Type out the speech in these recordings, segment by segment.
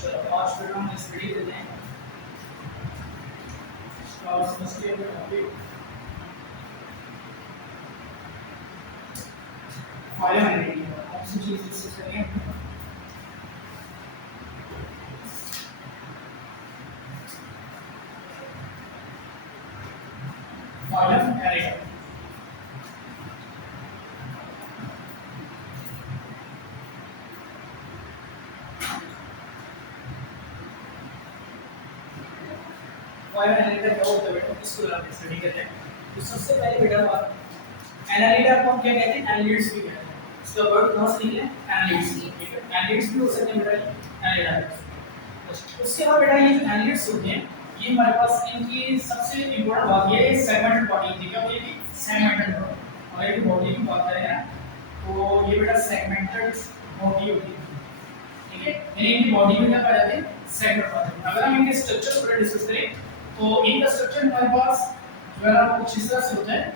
चलो आज फिर हम इस वीडियो देते हैं और समझते हैं टॉपिक फाइल हैंडलिंग कौन सी चीज़ डिस्कस करेंगे फाइल हैंडलिंग फाइल हैंडलिंग का क्या होता है बेटा इसको हम स्टडी करते हैं तो सबसे पहले बेटा एनालिटा को हम क्या कहते हैं एनालिटिक्स भी कहते हैं इसका वर्ड कहाँ से निकले एनालिटिक्स ठीक है एनालिटिक्स भी हो सकते हैं बेटा एनालिटिक्स उसके बाद बेटा ये जो एनालिटिक्स होते हैं ये हमारे पास इनकी सबसे इंपॉर्टेंट बात ये है सेगमेंटेड बॉडी होती है क्या होती है सेगमेंटेड बॉडी अगर एक बॉडी की बात करें ना तो ये बेटा सेगमेंटेड बॉडी होती है ठीक है यानी इनकी बॉडी में क्या पाया जाते हैं सेगमेंट पाते हैं अगर हम इनके स्ट्रक्चर पर डिस्कस करें तो इनका स्ट्रक्चर हमारे पास जो है ना कुछ इस तरह से होता है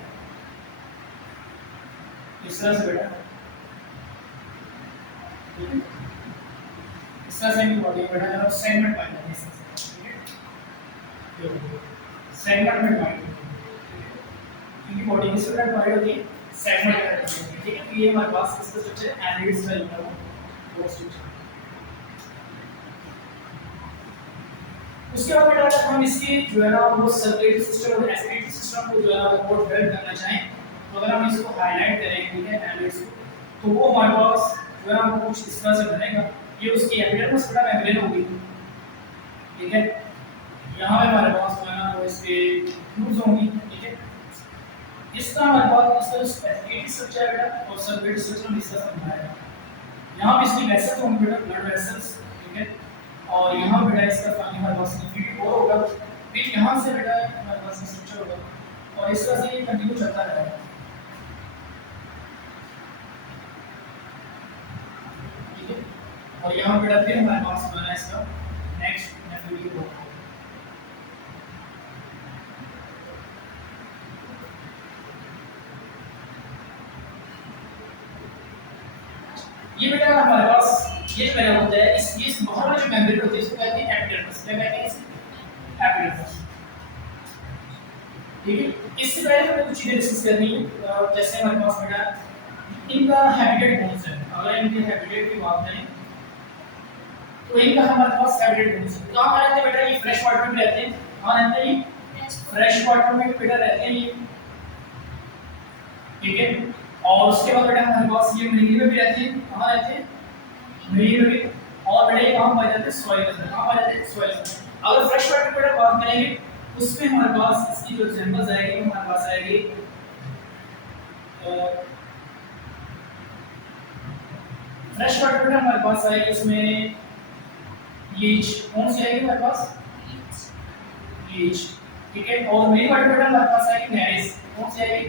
इस तरह से बेटा ठीक है इस तरह से इनकी बॉडी बेटा जब सेगमेंट पाए जाते हैं ठीक है सेगमेंट में पाए इनकी बॉडी किस तरह डिवाइड होती है सेगमेंट में होती है ठीक है तो ये हमारे पास इसका स्ट्रक्चर एनालिटिक्स का होता है वो स्ट्रक्चर उसके बाद बेटा अगर हम इसकी जो है ना वो सर्कुलेटरी सिस्टम और रेस्पिरेटरी सिस्टम को जो है ना वो डेवलप करना चाहें तो अगर हम इसको हाईलाइट करें ठीक है एनालिटिक्स को तो वो हमारे पास जो है ना कुछ इस तरह से बनेगा ये उसकी एपिडर्मिस बेटा मेम्ब्रेन होगी ठीक है यहाँ पे हमारे पास जो है ना वो इसके ट्यूब्स होंगी ठीक है इस तरह हमारे पास इसका रेस्पिरेटरी स्ट्रक्चर है बेटा और सर्कुलेटरी सिस्टम इस तरह से बनाया है यहाँ पे इसकी वेसल्स होंगी बेटा ब्लड वेसल्स ठीक है और यहाँ बेटा इसका पानी हमारे पास लिक्विड और होगा फिर यहाँ से बेटा हमारे पास स्ट्रक्चर होगा और इस तरह से ये कंटिन्यू चलता रहेगा ठीक है और यहाँ बेटा फिर हमारे पास बना इसका नेक्स्ट नेफ्रोलिक होगा ये बेटा हमारे पास ये जो मेरा होता है इस बाहर वाला जो मेम्ब्रेन होती है इसको कहते हैं एपिडर्मिस क्या कहते हैं इसे एपिडर्मिस ठीक है इससे पहले हमें कुछ चीजें डिस्कस करनी है जैसे हमारे पास बेटा इनका हैबिटेट कौन सा है अगर इनके हैबिटेट की बात करें तो इनका हमारे पास हैबिटेट कौन सा है कहाँ रहते हैं बेटा ये फ्रेश वाटर में रहते हैं कहाँ रहते हैं ये फ्रेश वाटर में बेटा रहते हैं ये ठीक है और उसके बाद बेटा हमारे पास ये मरीन में भी रहते हैं कहाँ रहते हैं मरीन में भी और बेटा ये कहाँ पाए जाते हैं सॉइल के अंदर कहाँ पाए जाते हैं सॉइल में अगर फ्रेश वाटर की बेटा बात करेंगे उसमें हमारे पास इसकी जो एग्जांपल्स आएगी वो हमारे पास आएगी फ्रेश वाटर बेटा हमारे पास आएगी इसमें लीच कौन सी आएगी हमारे पास लीच ठीक है और मरीन वाटर बेटा हमारे पास आएगी नेरिस कौन सी आएगी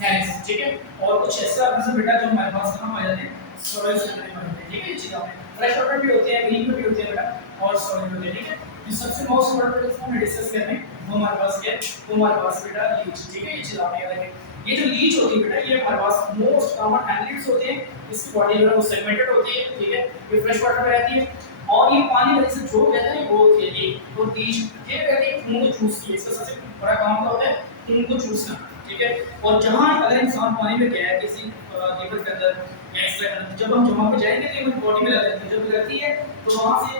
नेरिस ठीक है और कुछ ऐसे ऑर्गेनिज्म बेटा जो हमारे पास कहाँ पाए जाते हैं सॉइल के अंदर पाए जाते हैं ठीक है चीज़ फ्रेश वाटर भी होते हैं ग्रीन में भी होते हैं बेटा और सॉइल में होते हैं ठीक है जो सबसे मोस्ट इम्पोर्टेंट जिसको हम डिस्कस कर रहे हैं वो हमारे पास क्या है वो हमारे पास बेटा लीच ठीक है ये चीज़ आपने याद रखें ये जो लीच होती है बेटा ये हमारे पास मोस्ट कॉमन एनालिटिक्स होते हैं इसकी बॉडी जो है वो सेगमेंटेड होती है ठीक है ये फ्रेश वाटर में रहती है और ये पानी में से जो कहते हैं वो होती है वो लीच ये कहते हैं खून को चूसती है इसका सबसे बड़ा काम क्या होता है खून को चूसना ठीक है और जहाँ अगर इंसान पानी में गया है किसी लीवर के अंदर या इस तरह जब हम जहाँ पे जाएंगे तो ये बॉडी में रहती है जब रहती है तो वहाँ से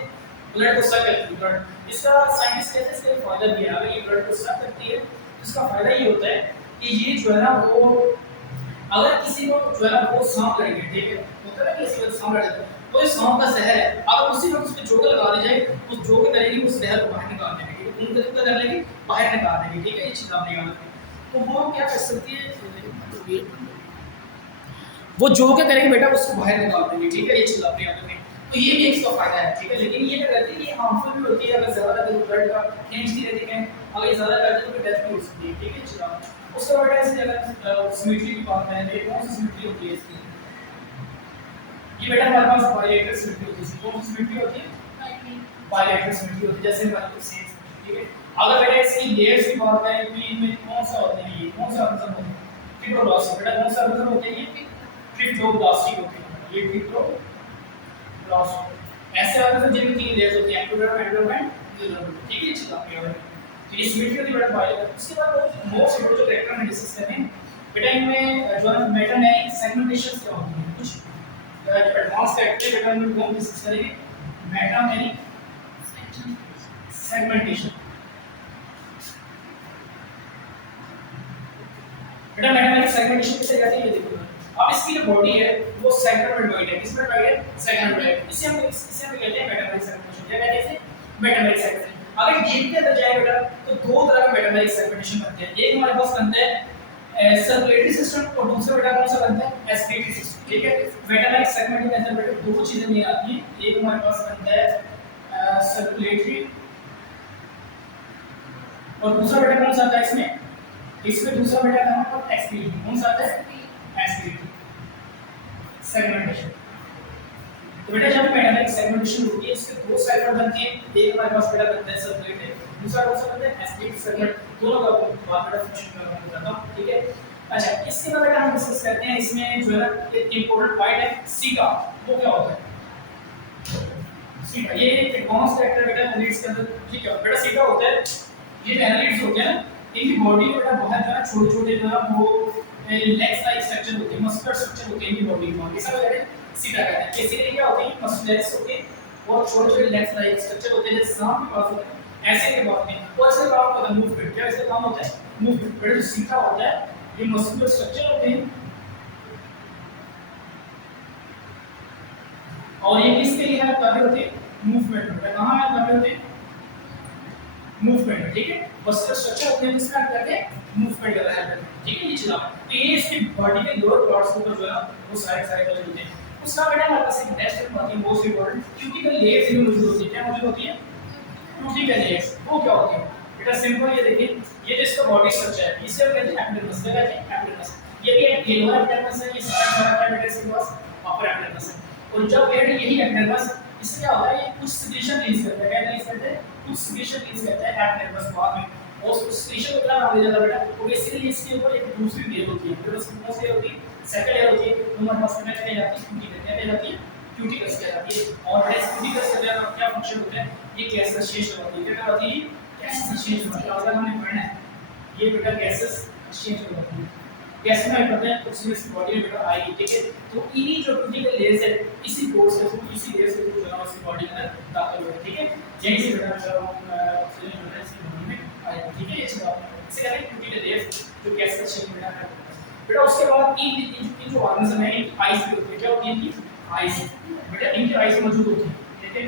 ब्लड को सक करती है ब्लड इसका साइंटिस्ट कहते हैं इसका फायदा भी है अगर ये ब्लड को सक करती है तो इसका फायदा ये होता है कि ये जो है ना वो अगर किसी को जो है ना वो सांप लड़ेगा ठीक है होता है ना किसी को सांप लड़ेगा तो इस सांप का जहर है अगर उसी वक्त उस पे जोक लगा दी जाए उस जोक करेगी उस जहर को बाहर निकाल देगी ठीक है खून का कर लेगी बाहर निकाल देगी ठीक है ये चीज़ आपने याद रखी तो वो क्या कर सकती है वो जो क्या करेंगे बेटा उसको बाहर निकाल देंगे ठीक है ये चीज़ आपने याद रखी तो ये भी इसका फायदा है ठीक है लेकिन ये क्या करती है ये हार्मफुल भी होती है अगर ज़्यादा तो ब्लड का खींचती रहती है अगर ये ज़्यादा करती है तो डेथ भी हो सकती है ठीक है चीज़ उसके बाद इसकी अगर सिमेट्री की बात करें तो कौन सी सिमेट्री होती है इसकी ये बेटा हमारे पास बायलैटरल सिमेट्री होती है कौन सी सिमेट्री होती है बायलैटरल सिमेट्री होती है जैसे हमारे पास सेम ठीक है अगर बेटा इसकी लेयर्स की बात करें तो इनमें कौन सा होता है ये कौन सा ऑर्गेनिज्म होता है ट्रिप्लोब्लास्ट बेटा कौन सा ऑर्गेनिज्म होता है ये ट्रिप्लोब्लास्टिक होती है ये ट्रिप्लोब्लास्ट ऐसे वाले से जिनमें तीन लेयर्स होती हैं, एक्टोडर्म, एंडोडर्म एंड मेसोडर्म, ठीक है। चलो आप ये तो ये सिमेट्रिकली बड़ा पाया है। उसके बाद मोस्ट इंपॉर्टेंट जो कैरेक्टर में डिस्कस करते हैं बेटा, इनमें जो है मेटामेरिक सेगमेंटेशन क्या होती है, कुछ जो एडवांस कैरेक्टर बेटा इनमें हम डिस्कस करेंगे। मेटामेरिक सेगमेंटेशन बेटा, मेटामेरिक सेगमेंटेशन किसे कहते हैं ये देखो। अब इसकी जो बॉडी है वो सेगमेंट में डिवाइड है, किस में डिवाइड है, सेगमेंट में डिवाइड। इसे हम कहते हैं मेटामेरिक सेगमेंटेशन। क्या कहते हैं इसे, मेटामेरिक सेगमेंटेशन। अगर डीप के अंदर जाए बेटा तो दो तरह के मेटामेरिक सेगमेंटेशन बनते हैं। एक हमारे पास बनता है सर्कुलेटरी सिस्टम और दूसरा बेटा कौन सा बनता है, एस्पिरेटरी सिस्टम, ठीक है। मेटामेरिक सेगमेंट के अंदर बेटा दो चीजें नहीं आती हैं। एक हमारे पास बनता है सर्कुलेटरी और दूसरा बेटा कौन सा आता है इसमें, दूसरा बेटा क्या हमारे पास एस्पिरेटरी। कौन सा आता है, एस्पिरेटरी सेगमेंटेशन। तो बेटा जब मेटामेरिक सेगमेंटेशन होती है इसके दो सेगमेंट बनते हैं। एक हमारे पास बेटा बनता है सर्कुलेटरी, दूसरा कौन सा बनता है, एस्पिरेटरी सेगमेंट। दोनों का बात बेटा फंक्शन का मैं बताता हूं, ठीक है। अच्छा, इसके बाद बेटा हम डिस्कस करते हैं इसमें जो है ना एक इंपॉर्टेंट पॉइंट है सीटा। वो क्या होता है, सीटा ये एक एडवांस कैरेक्टर बेटा एनालिटिक्स के अंदर, ठीक है बेटा। सीटा होता है ये जो एनालिटिक्स होते हैं ना, इनकी बॉडी बेटा बहुत जो है छोटे-छोटे जो है वो लेग्स लाइक स्ट्रक्चर होते हैं, मस्कुलर स्ट्रक्चर होते हैं इनकी बॉडी में, ये सब कहते हैं सीटा कहते हैं। बेसिकली क्या होते हैं, मस्कुलर होते हैं और छोटे-छोटे लेग्स लाइक स्ट्रक्चर होते हैं जैसे सांप के पास होते हैं, ऐसे के पास में। और इसका काम होता है मूवमेंट। क्या इसका काम होता है, मूवमेंट। बेटा जो सीटा होता है ये मस्कुलर स्ट्रक्चर होते हैं और ये किसके लिए हेल्प कर रहे होते हैं, मूवमेंट में। कहां हेल्प कर रहे होते हैं, मूवमेंट, ठीक है। मस्कुलर स्ट्रक्चर होते हैं जिसमें हेल्प करते हैं मूवमेंट कर रहा है, ठीक है। ये चला तो ये इसके बॉडी के लोअर पार्ट्स के ऊपर जो है वो सारे कलर होते हैं। उसका बेटा हमारे पास एक नेक्स्ट बात है मोस्ट इंपोर्टेंट, क्यूटिकल लेयर्स इनमें मौजूद होती है। क्या मौजूद होती है, क्यूटिकल लेयर्स। वो क्या होती है बेटा, सिंपल ये देखिए, ये जिसका बॉडी स्ट्रक्चर है इसे हम कहते हैं एपिडर्मिस। क्या कहते हैं, एपिडर्मिस। ये भी एक लोअर एपिडर्मिस है, ये सारा क्या बेटा इसके पास अपर एपिडर्मिस है। और जब बेटा यही एपिडर्मिस इससे क्या होता है, ये कुछ सिक्रीशन रिलीज करता है। क्या रिलीज करता है, कुछ सिक्रीशन रिलीज करता है एपिडर्मिस बाद में। और उस सिक्रीशन को क्या नाम दिया जाता है बेटा, तो बेसिकली इसके ऊपर एक दूसरी लेयर होती है। फिर उसकी कौन सी लेयर होती है, सेकंड लेयर होती है। हमारे पास में क्या जाती है, क्यूटिकल क्या जाती है, क्यूटिकल्स क्या जाती है। और इस क्यूटिकल्स का क्या फंक्शन होता है, ये गैसेस एक्सचेंज करती है। क्या करती है, गैसेस एक्सचेंज मतलब अगर हमने पढ़ना है ये बेटा गैसेस एक्सचेंज करती है। गैस में पता है उसमें इस बॉडी में बेटा आएगी, ठीक है। तो इन्हीं जो क्यूटिकल लेयर्स है इसी कोर्स से इसी लेयर से जो है उसकी बॉडी के अंदर दाखिल होगा, ठीक है। यहीं से बेटा जो ऑक्सीजन जो है इसकी बॉडी में आएगा, ठीक है। ये चीज आप इसे कहते हैं क्यूटिकल लेयर्स जो गैस एक्सचेंज बेटा है बेटा। उसके बाद इन जो ऑर्गेनिज्म है इनकी आइज भी होती है। क्या होती है इनकी आइज बेटा, इनकी आइज मौजूद होती है, ठीक है।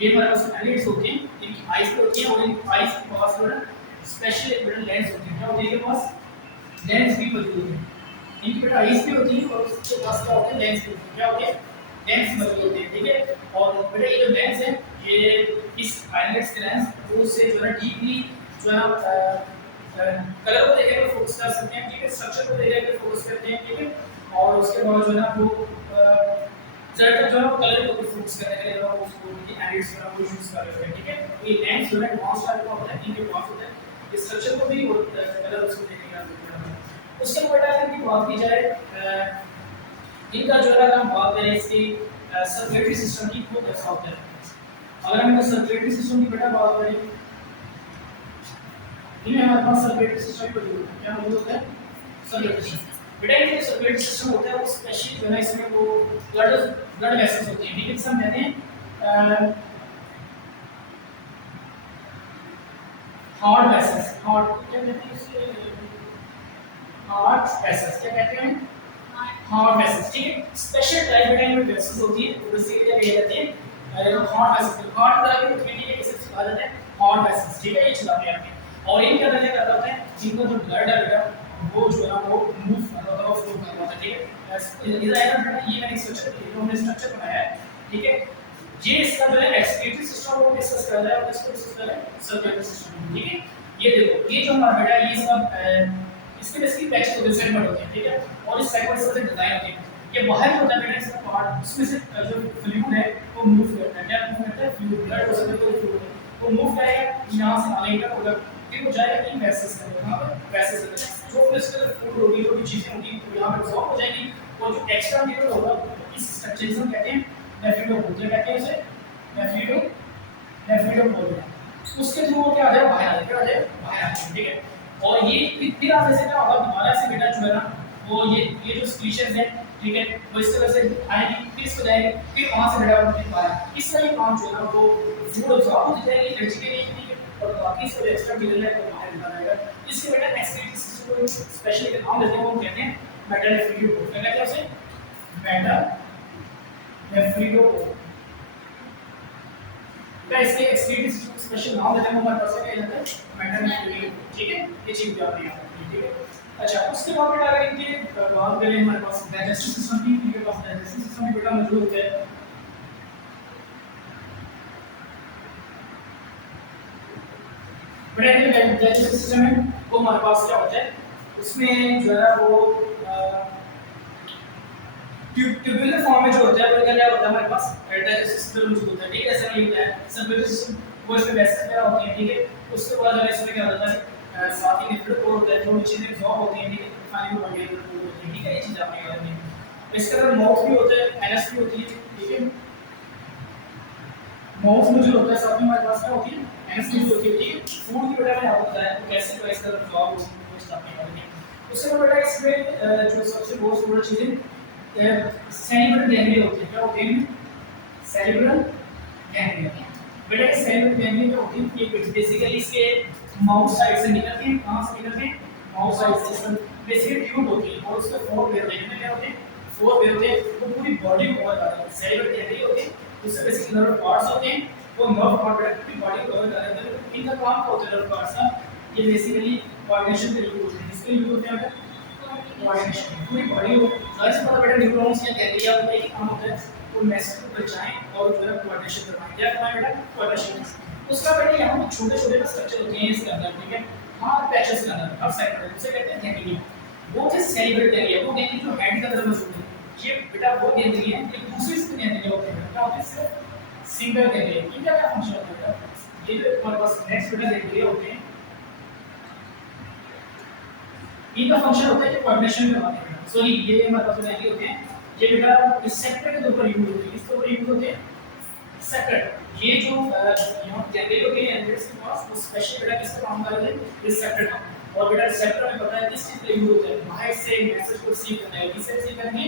ये हमारे पास एलिट्स होती हैं, इनकी आइज भी होती है और इन आइज के पास बेटा स्पेशल बेटा लेंस होती है। क्या होती है इनके पास, लेंस भी मौजूद होती है। इनकी बेटा आइज भी होती है और उसके पास क्या होते हैं, लेंस भी होते हैं। क्या होते हैं, लेंस मौजूद होते हैं, ठीक है। और बेटा ये जो लेंस है ये इस आइलेट्स के लेंस वो से जो है डीपली जो है कलर को देखकर भी फोकस कर सकते हैं, ठीक है। स्ट्रक्चर को देखकर भी फोकस करते हैं, ठीक है। और उसके बाद जो है ना वो ज़्यादातर जो है वो कलर के ऊपर फोकस करने के लिए जो है वो उसको एडिट्स जो है वो यूज़ कर रहे हैं, ठीक है। तो ये लेंस जो है एडवांस टाइप का होता है, इनके पास होता है स्ट्रक्चर को भी और कलर उसको देखने का होता है। उसके बाद अगर इनकी बात की जाए इनका जो है हम बात करें इसकी सर्कुलेटरी सिस्टम की, वो कैसा होता है। अगर हम सर्कुलेटरी सिस्टम की बेटा बात करें, इनमें हमारे पास सर्कुलेटरी सिस्टम पर क्या मौजूद होता है, सर्कुलेटरी सिस्टम बेटा। ये सर्कुलेटरी सिस्टम होता है वो स्पेशली जो है इसमें वो ब्लड वेसल्स होती हैं, ठीक है। हम कहते हैं हार्ट वेसल्स, हार्ट क्या कहते हैं इसे, हार्ट वेसल्स क्या कहते हैं, हार्ट वेसल्स, ठीक है। स्पेशल टाइप बेटा इनमें वेसल्स होती है, तो बेसिकली क्या कही जाती है हार्ट वेसल्स। हार्ट तरह की होती है, ठीक है, इसे कहा जाता है हार्ट वेसल्स, ठीक है। ये चलाते हैं आपके और इनके अंदर क्या करता होता है, जिनका जो ब्लड है बेटा वो जो है वो मूव कर रहा है, फ्लो कर रहा है, ठीक है। इधर आएगा बेटा ये मैंने स्ट्रक्चर जो हमने स्ट्रक्चर बनाया है, ठीक है। ये इसका जो है एक्सक्रीटरी सिस्टम वो डिस्कस कर रहा है और इसको डिस्कस कर रहा है सर्कुलेटरी सिस्टम, ठीक है। ये देखो ये जो हमारा बेटा ये सब इसके बेसिकली पैच होते हैं, सेगमेंट होते हैं, ठीक है। और इस सेगमेंट से डिजाइन होती है। ये बाहर होता है बेटा इसका पार्ट, उसमें से जो फ्लूइड है वो मूव करता है। क्या मूव करता है, फ्लूइड, ब्लड हो सकता है तो फ्लूइड वो मूव करेगा यहां से आगे तक होगा, फिर वो जाएगा इन वेसल्स में, कहां पर वेसल्स में जो फिर इसके फूड होगी जो भी चीजें होंगी तो यहां पे अब्सॉर्ब हो जाएगी। और जो एक्स्ट्रा मटेरियल होगा इस स्ट्रक्चर को कहते हैं नेफ्रिडो, क्या कहते हैं उसे नेफ्रिडो नेफ्रिडो बोल रहे हैं। उसके थ्रू वो क्या आ जाए बाहर आ जाए, क्या आ जाए बाहर आ जाए, ठीक है। और ये फिर आप जैसे क्या होगा दोबारा से बेटा जो है ना वो ये जो स्पीशीज है, ठीक है, वो इस तरह से आएगी फिर इसको जाएगी फिर वहां से बेटा वो बाहर इसका ये काम जो है ना वो फूड अब्सॉर्ब हो जाएगी एनर्जी के लिए, ठीक है, और बाकी इसको एक्स्ट्रा मिनरल है तो बाहर निकल जाएगा। इसके बेटा एक्सक्रीटरी सिस्टम को स्पेशली एक नाम देते हैं, वो कहते हैं मेटानेफ्रिडो। क्या कहते हैं उसे? मेटानेफ्रिडो। क्या इसके एक्सक्रीटरी सिस्टम स्पेशल नाम देते हैं, हमारे पास है क्या मेटानेफ्रिडो, ठीक है, ये चीज याद रखिए, ठीक है। अच्छा उसके बाद बेटा अगर इनके बात करें हमारे पास डाइजेस्टिव सिस्टम भी, इनके पास डाइजेस्टिव सिस्टम भी बेटा मौजूद होता है। बेटा इनके डाइजेस्टिव सिस्टम में वो हमारे पास क्या होता है उसमें जो है वो ट्यूबुलर फॉर्म में जो होता है वो क्या होता है हमारे पास डाइजेस्टिव सिस्टम मौजूद होता है, ठीक है, ऐसा नहीं होता है सर्कुलेटरी सिस्टम वो इसमें वैसे क्या होती है, ठीक है। उसके बाद अगर इसमें क्या होता है साथ ही नेफ्रिडो कोर होता है, जो चीजें एब्जॉर्ब होती हैं, ठीक है, पानी में बढ़िया होती है, ठीक है, ये चीज आपने याद रखनी है। इसके अंदर माउथ भी होता है, एनएस भी होती है, ठीक है, माउथ में जो होता है साथ में हमारे पास क्या होती है एनएस भी होती है, ठीक है। फूड की बेटा मैंने आपको बताया तो कैसे तो इस तरह एब्जॉर्ब होती है वो स्टाफ में याद रखनी। उसके बाद बेटा इसमें जो सबसे बहुत जरूरी चीजें सेरिब्रल गैंग्लिया होती है, क्या होती है सेरिब्रल गैंग्लिया। बेटा ये सेरिब्रल गैंग्लिया क्या होती है, ये बेसिकली इसके माउथ साइड से निकलती है, कहां से निकलती है माउथ साइड से, बेसिकली ट्यूब होती है और उसके फोर वेयर होते हैं, क्या होते हैं फोर वेयर होते हैं, वो पूरी बॉडी को कवर करते हैं। सेरिब्रल गैंग्लिया होती है उससे बेसिकली नर्व पार्ट्स होते हैं, वो नर्व पार्ट पूरी बॉडी को कवर करते हैं। इनका काम क्या होता है नर्व पार्ट्स का, ये बेसिकली कोऑर्डिनेशन के लिए यूज होते हैं, इसके लिए यूज होते हैं कोऑर्डिनेशन पूरी बॉडी को। गाइस पता बेटा न्यूरॉन्स क्या गैंग्लिया होता है कि काम होता है वो मैसेज को बचाएं और जो है कोऑर्डिनेशन करवाएं, क्या करवाएं बेटा कोऑर्डिनेशन। उसका बेटा यहाँ पे छोटे-छोटे ना स्ट्रक्चर होते हैं इसके अंदर, ठीक है, हाँ पैचेस के अंदर हर साइड में उसे कहते हैं गैंग्लिया। वो थे सेरिब्रल गैंग्लिया, वो गैंग्लिया जो हेड के अंदर मौजूद है, ये बेटा वो गैंग्लिया है, ये दूसरी से गैंग्लिया होते हैं, क्या होते हैं सिर्फ सिंगल गैंग्लिया। इनका क्या फंक्शन होता है बेटा, ये जो हमारे पास नेक्स्ट बेटा गैंग्लिया होते हैं, इनका फंक्शन होता है कि कोऑर्डिनेशन करवाते हैं। सॉरी ये हमारे पास गैंग्लिया होते हैं, ये बेटा रिसेप्टर के ऊपर यूज होते हैं, इसके ऊपर यूज होते हैं रिसेप्टर। ये जो यहाँ गैंग्लिया होते हैं एंड्रेस के पास वो स्पेशल बेटा किसका काम करते हैं रिसेप्टर का। और बेटा रिसेप्टर में पता है किस चीज के लिए यूज होता है, बाहर से मैसेज को रिसीव करने के लिए, किससे रिसीव करेंगे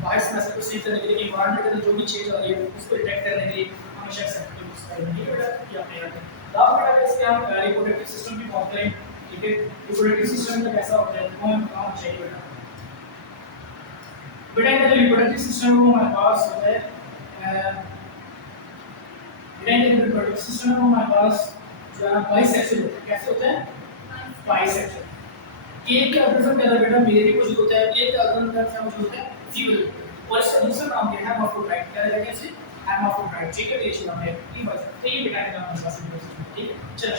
बाहर से मैसेज को रिसीव करने के लिए, एनवायरनमेंट के अंदर जो भी चेंज आ रही है उसको डिटेक्ट करने के लिए हमेशा रिसेप्टर को यूज करेंगे। ये बेटा ये आपने याद रखना। लास्ट बेटा इसके हम रिप्रोडक्टिव सिस्टम की बात करें, ठीक है, रिप्रोडक्टिव सिस्टम का कैसा होता है कौन काम चाहिए बेटा। बेटा इनका जो रिप्रोडक्टिव सिस्टम वो हमारे पास होता है रिप्रोडक्टिव सिस्टम में हमारे पास जो है बाइसेक्सुअल होता है, कैसे होता है बाइसेक्सुअल। एक के ऑर्गेनिज्म के अंदर बेटा मेल भी मौजूद होता है, एक के ऑर्गेनिज्म के अंदर मौजूद होता है फीमेल, और इसका दूसरा नाम क्या है hermaphrodite, क्या कहते हैं इसे hermaphrodite, ठीक है, ये चीज हमने ये बात ये बेटा का नाम है, ठीक है, चलो